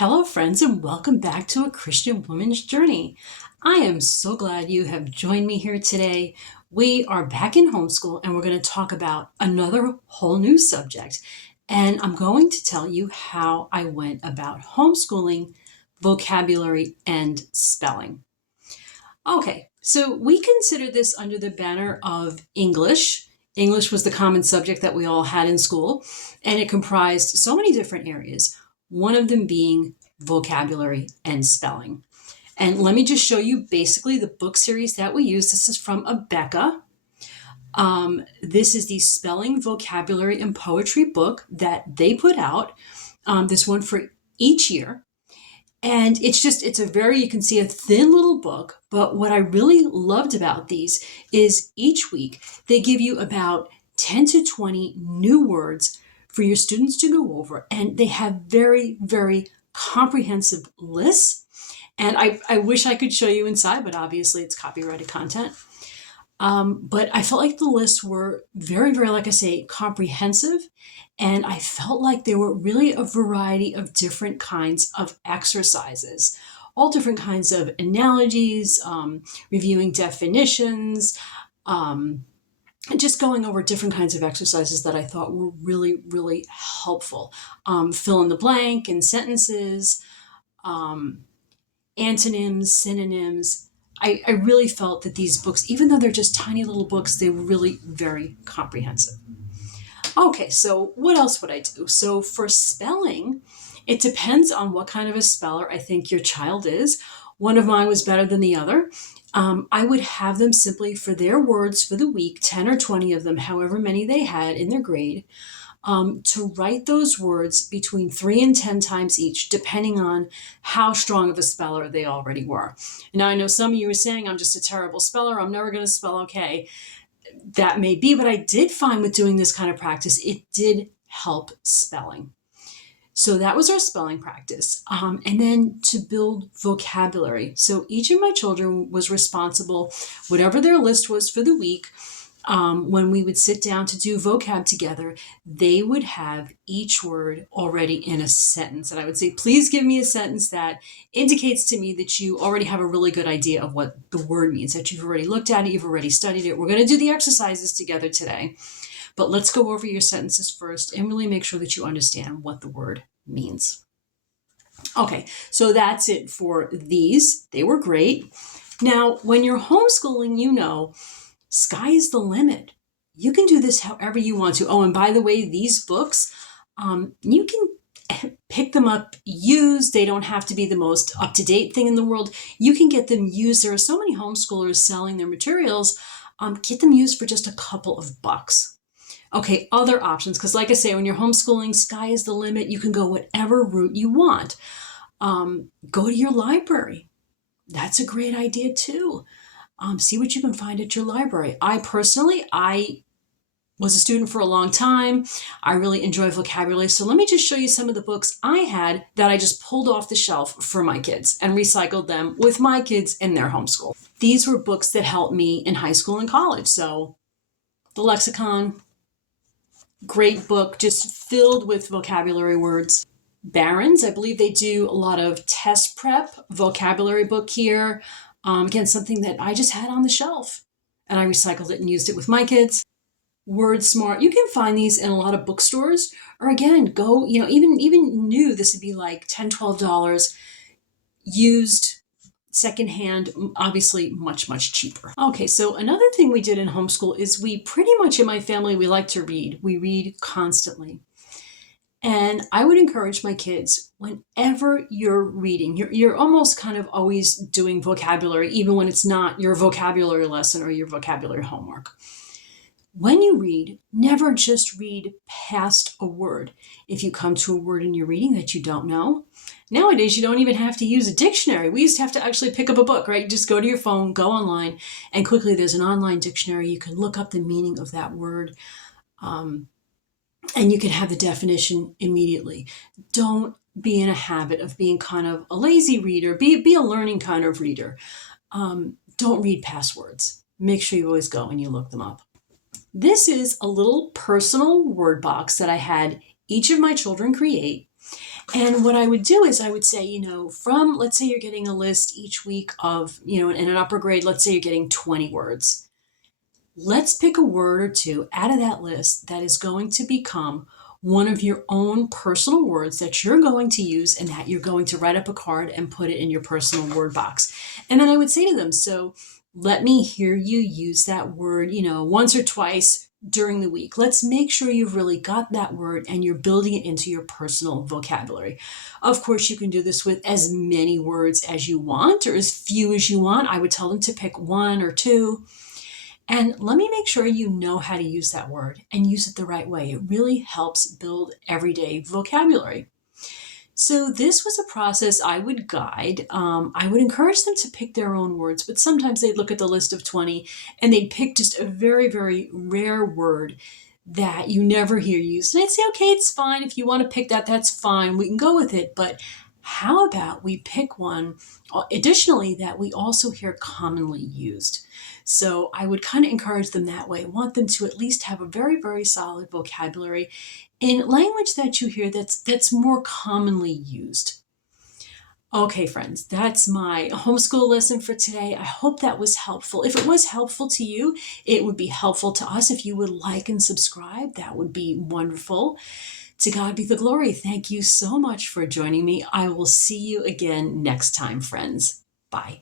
Hello, friends, and welcome back to A Christian Woman's Journey. I am so glad you have joined me here today. We are back in homeschool, and we're going to talk about another whole new subject. And I'm going to tell you how I went about homeschooling, vocabulary, and spelling. Okay, so we consider this under the banner of English. English was the common subject that we all had in school, and it comprised so many different areas, one of them being vocabulary and spelling. And let me just show you basically the book series that we use. This is from Abeka. This is the spelling, vocabulary, and poetry book that they put out. This one for each year. And it's a you can see a thin little book, but what I really loved about these is each week they give you about 10 to 20 new words for your students to go over, and they have very, very comprehensive lists. And I wish I could show you inside, but obviously it's copyrighted content. But I felt like the lists were very, very, like I say, comprehensive. And I felt like there were really a variety of different kinds of exercises, all different kinds of analogies, reviewing definitions, and just going over different kinds of exercises that I thought were really, really helpful. Fill in the blank in sentences, antonyms, synonyms. I really felt that these books, even though they're just tiny little books, they were really very comprehensive. Okay, so what else would I do? So for spelling, it depends on what kind of a speller I think your child is. One of mine was better than the other. I would have them simply for their words for the week, 10 or 20 of them, however many they had in their grade, to write those words between 3 and 10 times each, depending on how strong of a speller they already were. Now, I know some of you are saying, I'm just a terrible speller, I'm never going to spell okay. That may be, but I did find with doing this kind of practice, it did help spelling. So that was our spelling practice. And then to build vocabulary. So each of my children was responsible, whatever their list was for the week, when we would sit down to do vocab together, they would have each word already in a sentence. And I would say, please give me a sentence that indicates to me that you already have a really good idea of what the word means, that you've already looked at it, you've already studied it. We're going to do the exercises together today, but let's go over your sentences first and really make sure that you understand what the word means. Okay, so that's it for these. They were great. Now, when you're homeschooling, you know, sky is the limit. You can do this however you want to. Oh, and by the way, these books, you can pick them up used. They don't have to be the most up-to-date thing in the world. You can get them used. There are so many homeschoolers selling their materials. Get them used for just a couple of bucks. Okay, other options, because like I say, when you're homeschooling, sky is the limit. You can go whatever route you want. Go to your library. That's a great idea too. See what you can find at your library. I was a student for a long time. I really enjoy vocabulary. So let me just show you some of the books I had that I just pulled off the shelf for my kids and recycled them with my kids in their homeschool. These were books that helped me in high school and college. So the lexicon, great book, just filled with vocabulary words. Barron's, I believe they do a lot of test prep, vocabulary book here. Again, something that I just had on the shelf and I recycled it and used it with my kids. Word Smart, you can find these in a lot of bookstores, or again, go, even new, this would be like $10, $12, used, secondhand, obviously much, much cheaper. Okay, so another thing we did in homeschool is we pretty much in my family, we like to read. We read constantly. And I would encourage my kids, whenever you're reading, you're almost kind of always doing vocabulary, even when it's not your vocabulary lesson or your vocabulary homework. When you read, never just read past a word. If you come to a word in your reading that you don't know, nowadays you don't even have to use a dictionary. We used to have to actually pick up a book, right? Just go to your phone, go online, and quickly there's an online dictionary. You can look up the meaning of that word. And you can have the definition immediately. Don't be in a habit of being kind of a lazy reader. Be a learning kind of reader. Don't read past words. Make sure you always go and you look them up. This is a little personal word box that I had each of my children create. And what I would do is I would say, from, let's say you're getting a list each week of, in an upper grade, let's say you're getting 20 words. Let's pick a word or two out of that list that is going to become one of your own personal words that you're going to use and that you're going to write up a card and put it in your personal word box. And then I would say to them, so let me hear you use that word, once or twice during the week. Let's make sure you've really got that word and you're building it into your personal vocabulary. Of course, you can do this with as many words as you want or as few as you want. I would tell them to pick one or two. And let me make sure you know how to use that word and use it the right way. It really helps build everyday vocabulary. So this was a process I would guide. I would encourage them to pick their own words, but sometimes they'd look at the list of 20 and they'd pick just a very, very rare word that you never hear used. And I'd say, okay, it's fine. If you want to pick that, that's fine. We can go with it. But how about we pick one additionally that we also hear commonly used? So I would kind of encourage them that way. I want them to at least have a very, very solid vocabulary in language that you hear that's more commonly used. Okay, friends, that's my homeschool lesson for today. I hope that was helpful. If it was helpful to you, it would be helpful to us. If you would like and subscribe, that would be wonderful. To God be the glory. Thank you so much for joining me. I will see you again next time, friends. Bye.